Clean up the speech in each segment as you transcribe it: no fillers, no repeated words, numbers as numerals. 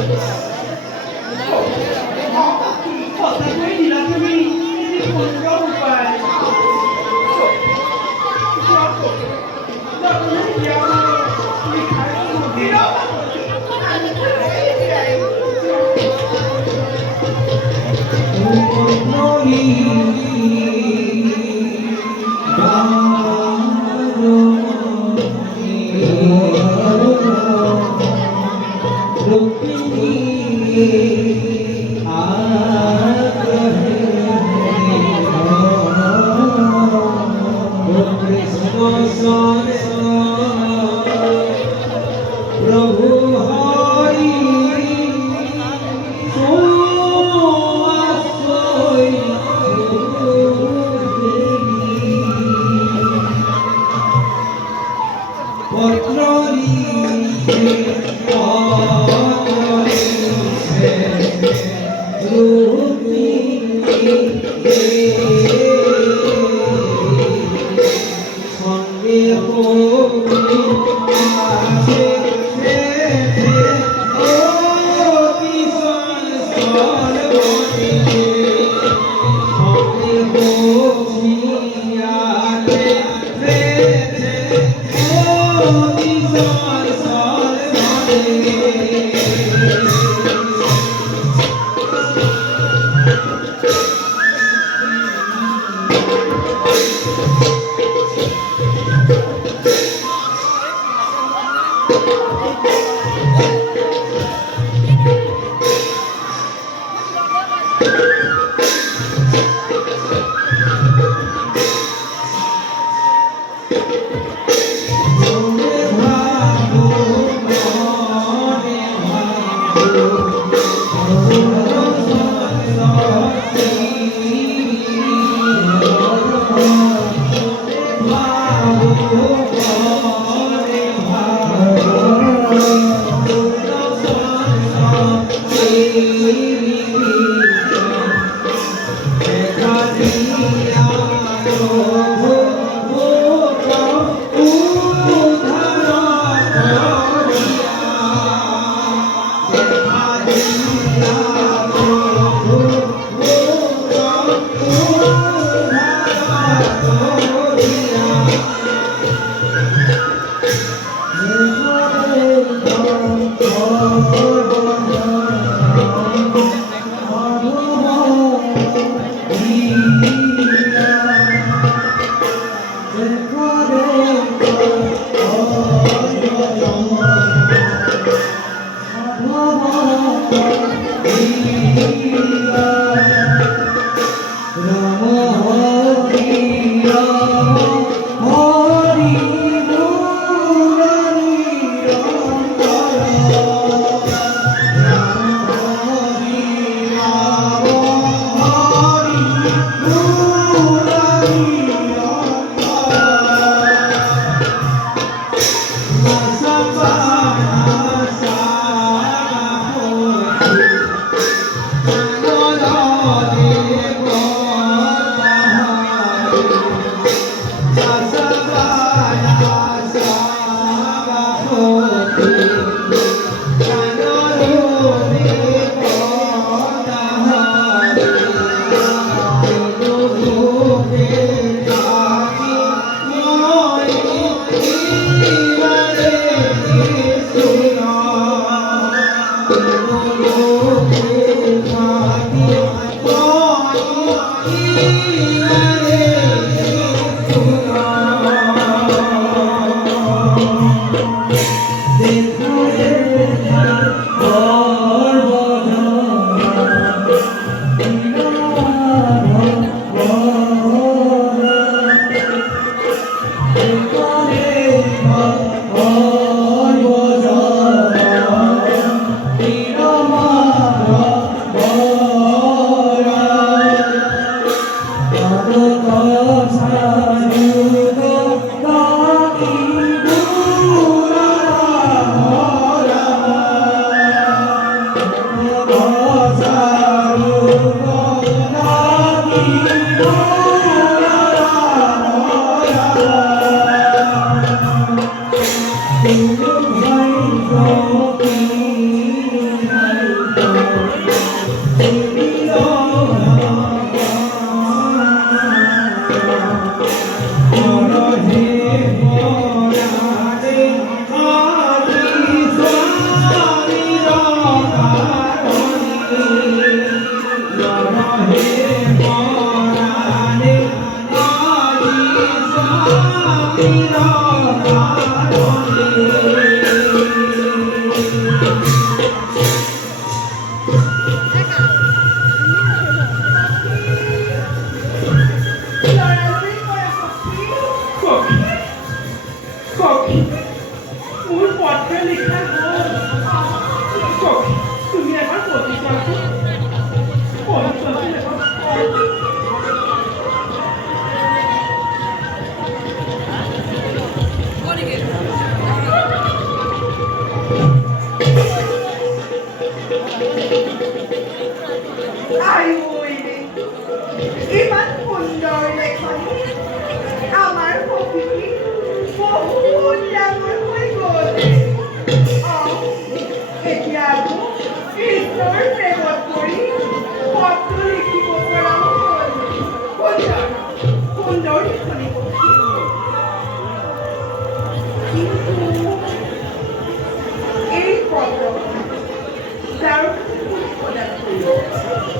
Họ ta quên gì là cái gì? Cái quần có một vài. Nó lấy nhau đi khải một tí đó. আই বইলে ইমান সুন্দৰ লেখনি আমাৰ প্ৰকৃতি বহুত ডাঙৰ হৈ গ'ল এতিয়া আকৌ কৃষ্ণৰ প্ৰেমত পৰি পদটো লিখিব পৰাও হ'ল সুন্দৰ সুন্দৰ লিখনি কিন্তু এই পত্ৰখন যাৰ প্ৰদান কৰিব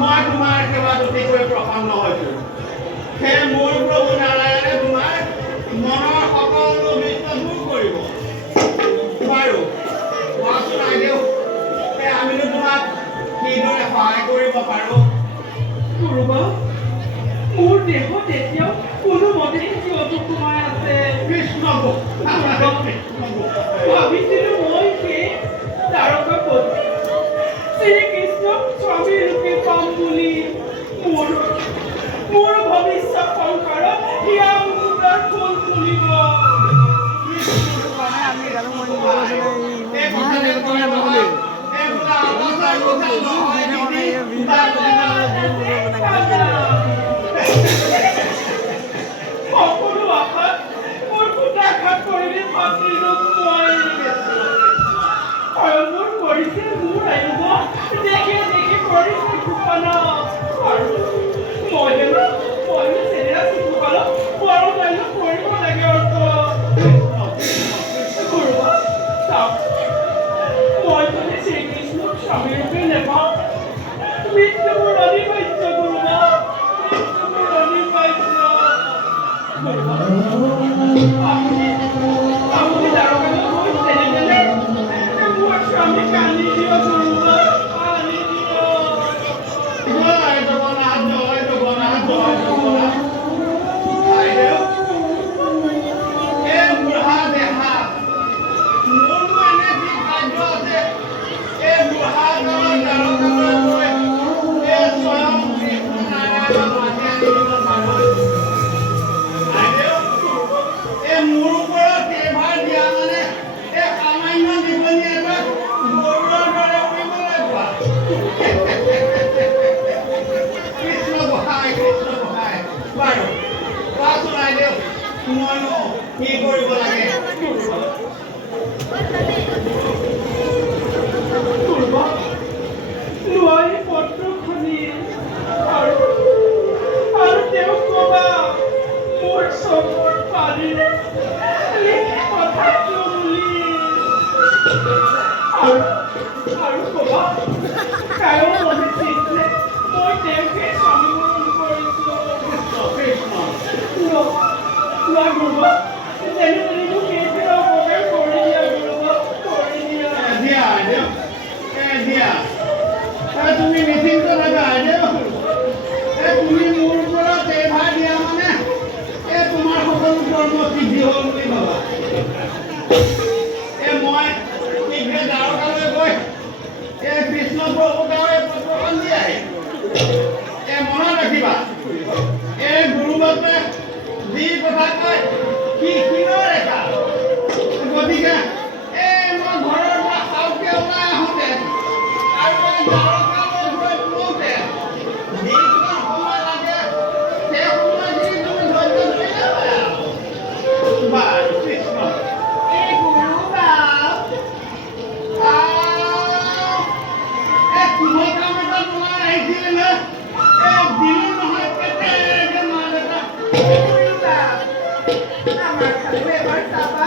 মই তোমাৰ সেৱাত অতিকৈ প্ৰসন্ন হৈছো হে মোৰ প্ৰভু নাৰায়ণে তোমাৰ মনৰ সকলো বিঘ্ন দূৰ কৰিব বাৰু কোৱাচোন আইদেউ আমিনো তোমাক কিদৰে সহায় কৰিব পাৰো গুৰুবা মোৰ দেহত এতিয়াও কোনো মতে অসুখ সোমাই আছে কৃষ্ণ ভাবিছিলো মই সেই তাৰকাপতি শ্ৰীকৃষ্ণ স্বামী ৰূপে পাম বুলি মোৰ ভৱিষ্যত সংসাৰত হিয়া মুকুতাৰ ফুল ফুলিব সকলো আশাত মোৰ কুটাঘাত কৰিলে পাতি ৰূপ মই মোৰ কৰিছে মোৰ আহিব দেখে দেখে কৰিছে কুপানা আৰু মই চেনেৰা শিশুকালত বৰ দায়িত্ব কৰিব লাগে অৰ্থ মই যদি শ্ৰীকৃষ্ণক স্বামী ৰূপে নেপাওঁ মৃত্যু মোৰ অনিবাৰ্য গুৰুবা মৃত্যু মোৰ অনিবাৰ্য আপুনি তাৰকালৈ গৈ তেনেকেলে মোৰ স্বামী কান্দি দিয় গুৰুবা কান্দি দিয় মইনো কি কৰিব লাগে? লোৱাই পত্ৰখনি আৰু তেওঁক কবা মোৰ চকুৰ পানীৰে কথাটো বুলি আৰু কবা কায়ো মনে চিন্তিলে মই তেওঁকে স্বামীকৰণ কৰিছো। লোৱা গুৰুবা যেনেদৰে মোক এইবিলাক অপকাৰ কৰি দিয়া গুৰুবা কৰি দিয়া। দিয়া তুমি নিশ্চিন্ত থাকা। তুমি মোৰ ওপৰত এভাৰ দিয়া মানে তোমাৰ সকলো কৰ্ম সিদ্ধি হ'ল বুলি ভাবা। মই শীঘ্ৰে দ্বাৰকালৈ গৈ কৃষ্ণ প্ৰভুক পত্ৰখন দি আহিম। মনত ৰাখিবা গুৰুবাপে যি কথা কয় সি কিনৰ ৰেখা। গতিকে মই ঘৰৰ পৰা সাউকে ওলাই আহোঁতে আৰু দ্বাৰকালৈ গৈ পোঁতে যিকণ সময় লাগে সেই সময়খিনি তুমি ধৈৰ্য ধৰি যাবা। বাৰু কৃষ্ণ তোমাৰ কাম এটা তোমাৰ আহিছিলে নে? দিলো নহয় কেতিয়াকে মা দেউতা আমাৰ খালি এবাৰ চাপা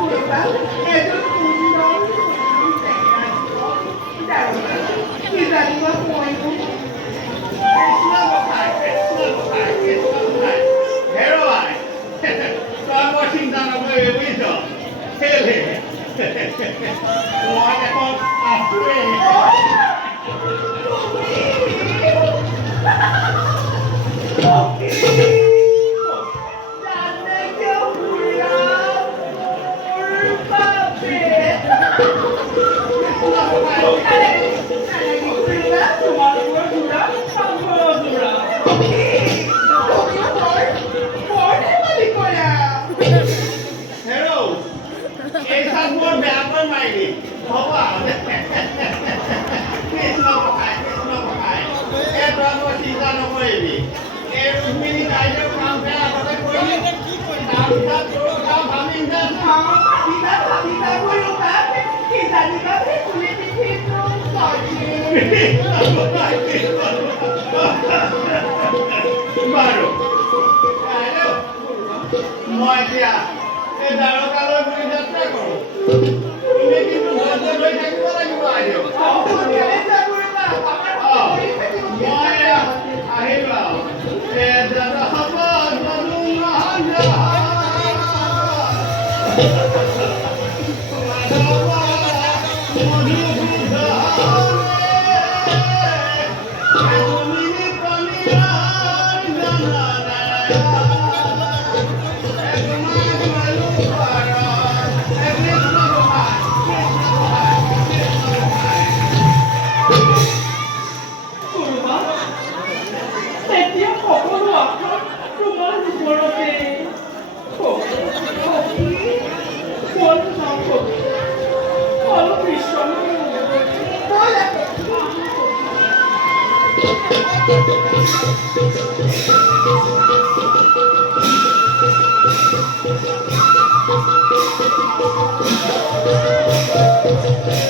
কৰবা এজন সুন্দৰ কি জানিবা কইব কৃষ্ণ কথাই হেৰুৱাই তই বৰ চিন্তা নকৰিবি বুজিছ। মই এখন আছোৱেই। চিন্তা নকৰিবি। এই ৰুক্মিণী ৰাইজৰ কাম আগতে কৰিলি তাৰপিছত তোৰ কাম ভাবি বাৰু মই এতিয়া এই দ্বাৰকালৈ বুলি যাত্ৰা কৰোঁ। তুমি কিন্তু ধৈৰ্য ধৰি থাকিব লাগিব। মই আহিলো Thank you.